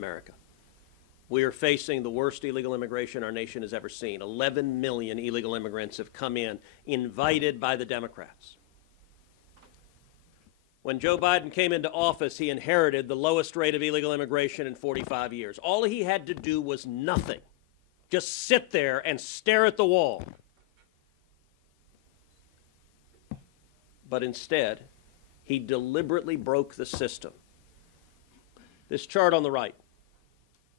America. We are facing the worst illegal immigration our nation has ever seen. 11 million illegal immigrants have come in, invited by the Democrats. When Joe Biden came into office, he inherited the lowest rate of illegal immigration in 45 years. All he had to do was nothing. Just sit there and stare at the wall. But instead, he deliberately broke the system. This chart on the right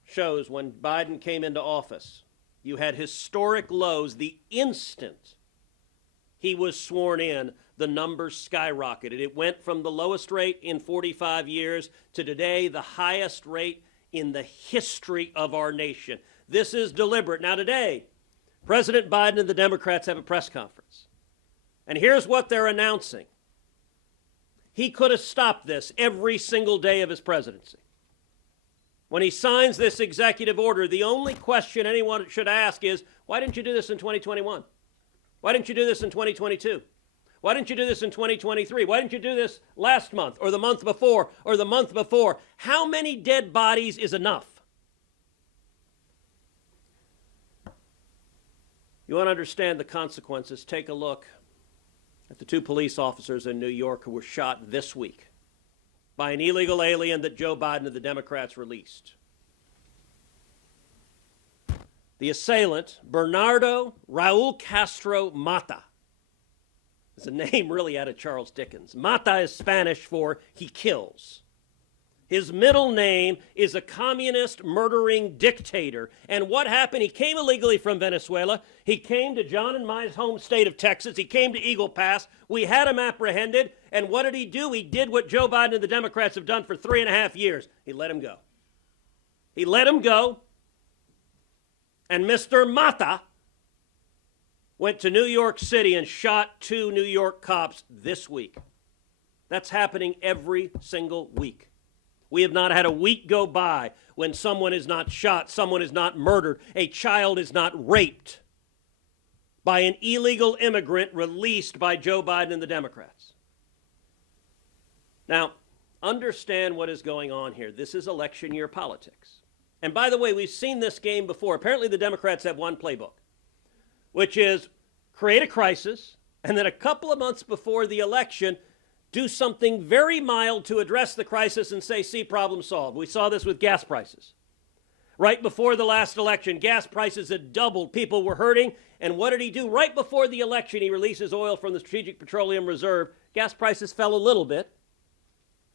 shows when Biden came into office, you had historic lows. The instant he was sworn in, the numbers skyrocketed. It went from the lowest rate in 45 years to today, the highest rate in the history of our nation. This is deliberate. Now today, President Biden and the Democrats have a press conference. And here's what they're announcing. He could have stopped this every single day of his presidency. When he signs this executive order, the only question anyone should ask is, why didn't you do this in 2021? Why didn't you do this in 2022? Why didn't you do this in 2023? Why didn't you do this last month or the month before or the month before? How many dead bodies is enough? You want to understand the consequences? Take a look at the 2 police officers in New York who were shot this week by an illegal alien that Joe Biden and the Democrats released. The assailant, Bernardo Raul Castro Mata. It's a name really out of Charles Dickens. Mata is Spanish for he kills. His middle name is a communist murdering dictator. And what happened? He came illegally from Venezuela. He came to John and my home state of Texas. He came to Eagle Pass. We had him apprehended. And what did he do? He did what Joe Biden and the Democrats have done for 3.5 years. He let him go. He let him go. And Mr. Mata went to New York City and shot 2 New York cops this week. That's happening every single week. We have not had a week go by when someone is not shot, someone is not murdered, a child is not raped by an illegal immigrant released by Joe Biden and the Democrats. Now, understand what is going on here. This is election year politics. And by the way, we've seen this game before. Apparently the Democrats have one playbook, which is create a crisis, and then a couple of months before the election, do something very mild to address the crisis and say, see, problem solved. We saw this with gas prices. Right before the last election, gas prices had doubled. People were hurting. And what did he do? Right before the election, he releases oil from the Strategic Petroleum Reserve. Gas prices fell a little bit.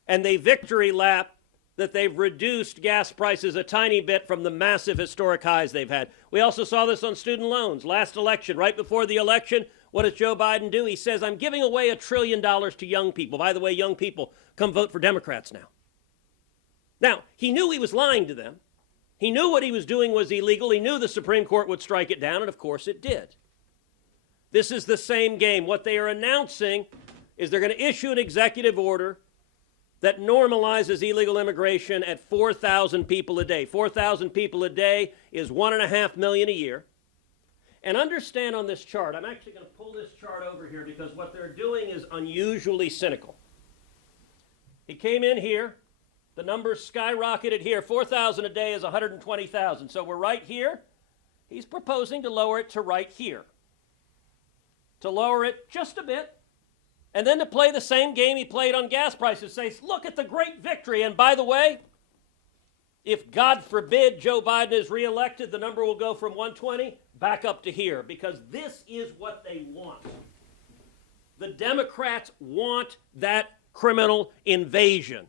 And they victory lap that they've reduced gas prices a tiny bit from the massive historic highs they've had. We also saw this on student loans. Last election, right before the election, what does Joe Biden do? He says, I'm giving away $1 trillion to young people. By the way, young people, come vote for Democrats now. Now, he knew he was lying to them. He knew what he was doing was illegal. He knew the Supreme Court would strike it down, and of course it did. This is the same game. What they are announcing is they're going to issue an executive order that normalizes illegal immigration at 4,000 people a day. 4,000 people a day is 1.5 million a year. And understand on this chart, I'm actually going to pull this chart over here because what they're doing is unusually cynical. He came in here, the numbers skyrocketed here. 4,000 a day is 120,000. So we're right here. He's proposing to lower it to right here. To lower it just a bit. And then to play the same game he played on gas prices, say, look at the great victory. And by the way, if God forbid Joe Biden is reelected, the number will go from 120 back up to here because this is what they want. The Democrats want that criminal invasion.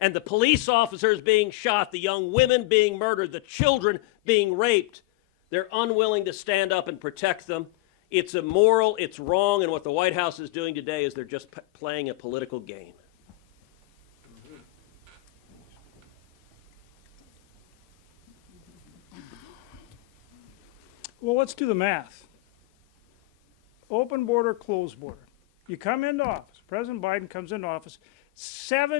And the police officers being shot, the young women being murdered, the children being raped, they're unwilling to stand up and protect them. It's immoral, it's wrong, and what the White House is doing today is they're just playing a political game. Well, let's do the math. Open border, closed border. You come into office. President Biden comes into office. 7